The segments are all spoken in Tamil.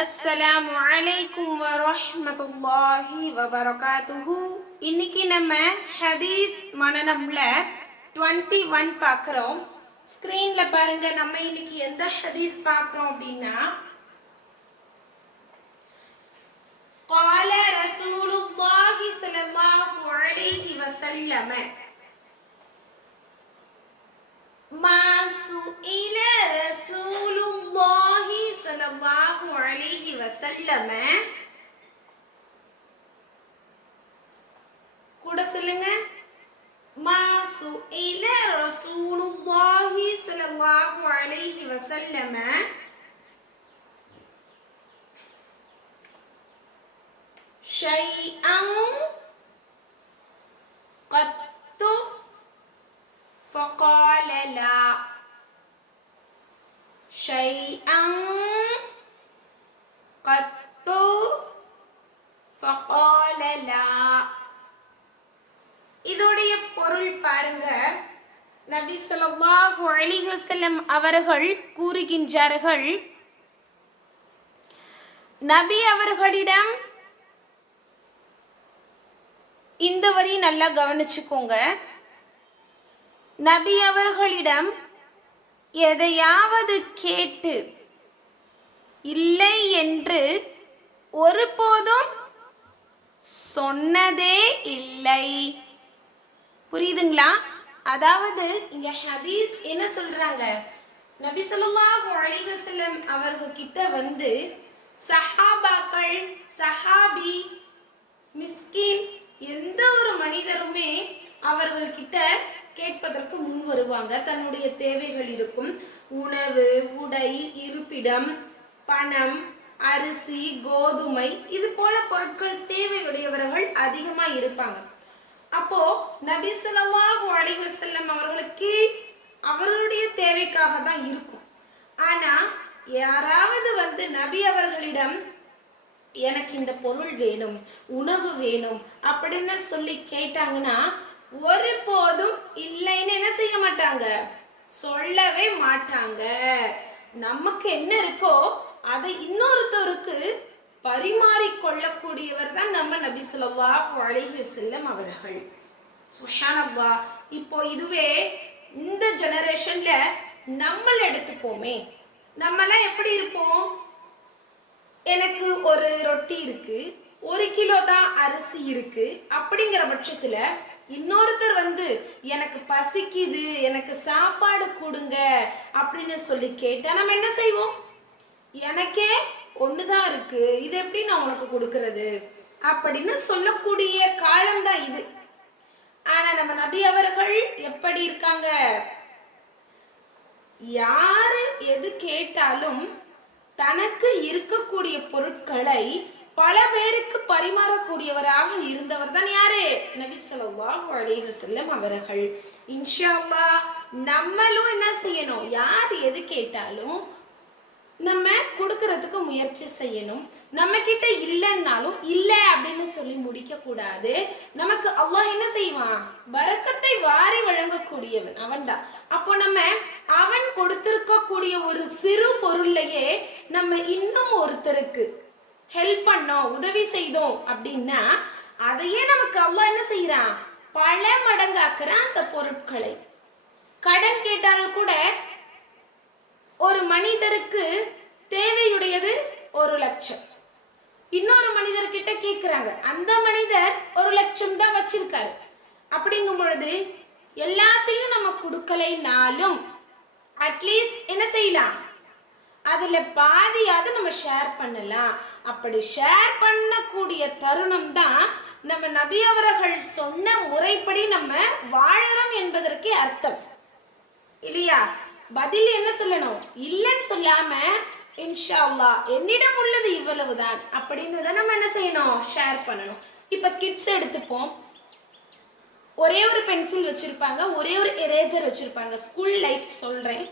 அஸ்ஸலாமு அலைக்கும் வரஹ்மத்துல்லாஹி வபரகாத்துஹு. இன்னைக்கு நம்ம ஹதீஸ் மனனம்ல 21 பார்க்குறோம். ஸ்க்ரீன்ல பாருங்க. நம்ம இன்னைக்கு எந்த ஹதீஸ் பார்க்குறோம் அப்படின்னா, قال رسول الله صلى الله عليه وسلم ما سئل رسول الله صلى الله عليه وسلم கூட சொல்லுங்க. ما سئل رسول الله صلى الله عليه وسلم شيئا قط فقال لا شيئا قط فقال لا. இதோடைய பொருள் பாருங்க. நபி ஸல்லல்லாஹு அலைஹி வஸல்லம் அவர்கள் கூறுகின்றார்கள், நபி அவர்களிடம் இந்த வரி நல்லா கவனிச்சுக்கோங்க. நபி அவர்களிடம் எதையாவது கேட்டு இல்லை என்று ஒருபோதும் சொன்னதே இல்லை. புரியுதுங்களா? அதாவது இங்க ஹதீஸ் என்ன சொல்றாங்க, நபி ஸல்லல்லாஹு அலைஹி வஸல்லம் அவர்கள் கிட்ட வந்து சஹாபாக்கள், சஹாபி, மிஸ்கின் எந்த ஒரு மனிதருமே அவர்கள் கிட்ட கேட்பதற்கு முன் வருவாங்க. தன்னுடைய தேவைகள் இருக்கும். உணவு, உடை, இருப்பிடம், பணம், அரிசி, கோதுமை, இது போல பொருட்கள் தேவையுடையவர்கள் அதிகமா இருப்பாங்க. அப்போ நபி ஸல்லல்லாஹு அலைஹி வஸல்லம் அவர்களுக்கு அவர்களுடைய தேவைக்காக தான் இருக்கும். ஆனா யாராவது வந்து நபி அவர்களிடம் எனக்கு இந்த பொருள் வேணும், உணவு வேணும் அப்படின்னு சொல்லி கேட்டாங்கன்னா ஒருபோதும் இல்லைன்னு என்ன செய்ய மாட்டாங்க, சொல்லவே மாட்டாங்க. நமக்கு என்ன இருக்கோ அதை இன்னொருத்தருக்கு பரிமாறிக்கொள்ளக்கூடியவர் தான் நம்ம நபி ஸல்லல்லாஹு அலைஹி வஸல்லம் அவர்கள். சுப்ஹானல்லாஹ். இப்போ இதுவே இந்த ஜெனரேஷன்ல நம்மள எடுத்துப்போமே, நம்மளாம் எப்படி இருப்போம்? எனக்கு ஒரு ரொட்டி இருக்கு, 1 கிலோ தான் அரிசி இருக்கு. அப்படிங்கிற பட்சத்துல இன்னொருத்தர் வந்து எனக்கு பசிக்குது, எனக்கு சாப்பாடு கொடுங்க அப்படின்னு சொல்லி கேட்டா நம்ம என்ன செய்வோம்? எனக்கே ஒண்ணுதான் இருக்கு, இது எப்படி நான் உனக்கு கொடுக்கறது அப்படின்னு சொல்லக்கூடிய காலம்தான் இது. ஆனா நம்ம நபி அவர்கள் எப்படி இருக்காங்க? யாரு எது கேட்டாலும் தனக்கு இருக்கக்கூடிய பொருட்களை பல பேருக்கு பரிமாறக்கூடியவராக இருந்தவர் தான் யாரு? நபி ஸல்லல்லாஹு அலைஹி வஸல்லம் அவர்கள். இன்ஷா அல்லாஹ் நம்மளும் என்ன செய்யணும்? யார் எது கேட்டாலும் நம்ம கொடுக்கறதுக்கு முயற்சி செய்யணும். நம்ம கிட்ட இல்லைன்னாலும் இல்லை அப்படின்னு சொல்லி முடிக்க கூடாது. நமக்கு அல்லாஹ் என்ன செய்வான்? பரக்கத்தை வாரி வழங்கக்கூடியவன் அவன்தான். அப்போ நம்ம அவன் கொடுத்திருக்கக்கூடிய ஒரு சிறு பொருள்லையே நம்ம இன்னும் ஒருத்தருக்கு ஹெல்ப் பண்ணோம், உதவி செய்தோம் அப்படின்னா அதையே நமக்கு அல்லாஹ் என்ன செய்யறான்? பல மடங்காக்குறான் அந்த பொருட்களை. கடன் கேட்டாலும் கூட ஒரு மனிதருக்கு தேவையுடையது 1 லட்சம், இன்னொரு மனிதர்கிட்ட கேட்குறாங்க. அந்த மனிதர் 1 லட்சம் தான் வச்சிருக்காரு. அப்படிங்கும் பொழுது எல்லாத்தையும் நம்ம கொடுக்கலைனாலும் அட்லீஸ்ட் என்ன செய்யலாம்? அதுல பாதியாவது நம்ம ஷேர் பண்ணலாம். அப்படி ஷேர் பண்ணக்கூடிய தருணம் தான் நம்ம நபி அவர்கள் சொன்ன முறைப்படி நம்ம வாழறோம் என்பதற்கே அர்த்தம் இல்லையா? பதில் என்ன சொல்லணும்? இல்லைன்னு சொல்லாம இன்ஷா அல்லாஹ் என்னிடம் உள்ளது இவ்வளவுதான் அப்படின்னு தான் நம்ம என்ன செய்யணும்? ஷேர் பண்ணணும். இப்ப கிட்ஸ் எடுத்துப்போம். ஒரே ஒரு பென்சில் வச்சிருப்பாங்க, ஒரே ஒரு எரேசர் வச்சிருப்பாங்க. ஸ்கூல் லைஃப் சொல்றேன்.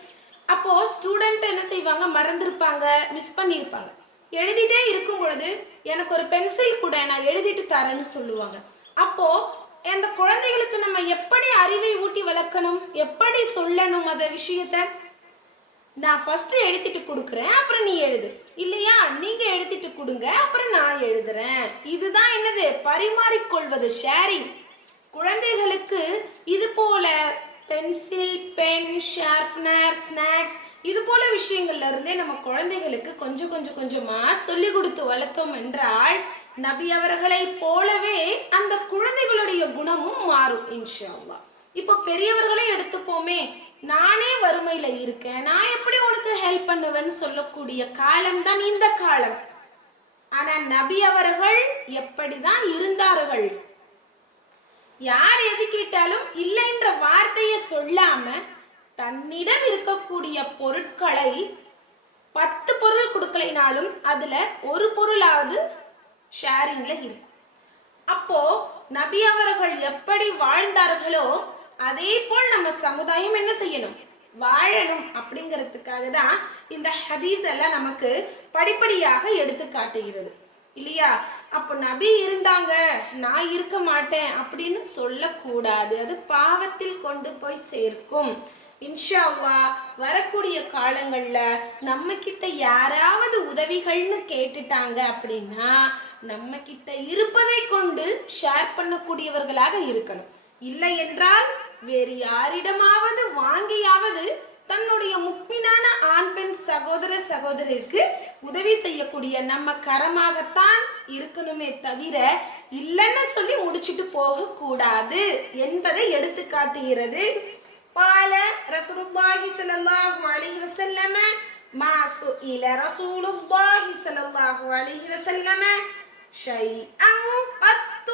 அப்போ ஸ்டூடெண்ட் என்ன செய்வாங்க? மறந்துருப்பாங்க, மிஸ் பண்ணியிருப்பாங்க. எழுதிட்டே இருக்கும் பொழுது எனக்கு ஒரு பென்சில் கூட, நான் எழுதிட்டு தரேன்னு சொல்லுவாங்க. அப்போ அந்த குழந்தைகளுக்கு நம்ம எப்படி அறிவை ஊட்டி வளர்க்கணும்? எப்படி சொல்லணும் அந்த விஷயத்தை? நான் ஃபர்ஸ்ட் எழுதிட்டு கொடுக்குறேன், அப்புறம் நீ எழுது இல்லையா? நீங்க கொடுங்க, அப்புறம் நான் எழுதுறேன். இதுதான் என்னது? பரிமாறிக்கொள்வது, ஷேரிங். குழந்தைகளுக்கு இது போல பென்சில், பென், ஷார்ப்னர், ஸ்நாக்ஸ் இது போல விஷயங்கள்ல இருந்தே நம்ம குழந்தைகளுக்கு கொஞ்சமா சொல்லி கொடுத்து வளர்த்தோம் என்றால் நபி அவர்களை போலவே அந்த குழந்தைகளுடைய குணமும் மாறும் இன்ஷா அல்லாஹ். இப்போ பெரியவர்களே எடுத்துப்போமே, நானே வறுமையில இருக்கேன், நான் எப்படி உனக்கு ஹெல்ப் பண்ணுவேன்னு சொல்லக்கூடிய காலம் தான் இந்த காலம். ஆனா நபி அவர்கள் எப்படிதான் இருந்தார்கள்? யார் எது கேட்டாலும் இல்லைன்ற வார்த்தையை சொல்லாம தன்னிடம் இருக்கக்கூடிய பொருட்களை 10 பொருள் கொடுக்கலைனாலும் அதுல ஒரு பொருளாவது ஷேரிங்ல இருக்கும். அப்போ நபி அவர்கள் எப்படி வாழ்ந்தார்களோ அதே போல் நம்ம சமுதாயம் என்ன செய்யணும்? வாழணும். அப்படிங்கிறதுக்காக தான் இந்த ஹதீஸ் எல்லாம் நமக்கு படிப்படியாக எடுத்து காட்டுகிறது இல்லையா? அப்போ நபி இருந்தாங்க, நான் இருக்க மாட்டேன் அப்படின்னு சொல்லக்கூடாது. அது பாவத்தில் கொண்டு போய் சேர்க்கும். இன்ஷா அல்லாஹ் வரக்கூடிய காலங்கள்ல நம்ம கிட்ட யாராவது உதவிகள்னு கேட்டுட்டாங்க அப்படின்னா நம்ம கிட்ட இருப்பதை கொண்டு ஷேர் பண்ணக்கூடியவர்களாக இருக்கணும். இல்லை என்றால் வேறு யாரிடமாவது வாங்கியாவது தன்னுடைய முக்மினான ஆண் பெண் சகோதர சகோதரிக்கு உதவி செய்யக்கூடிய நம்ம கரமாகத்தான் இருக்கணுமே தவிர இல்லைன்னு சொல்லி முடிச்சுட்டு போக கூடாது என்பதை எடுத்து காட்டுகிறது. قال رسول الله صلى الله عليه وسلم ما سئل رسول الله صلى الله عليه وسلم شيئا قط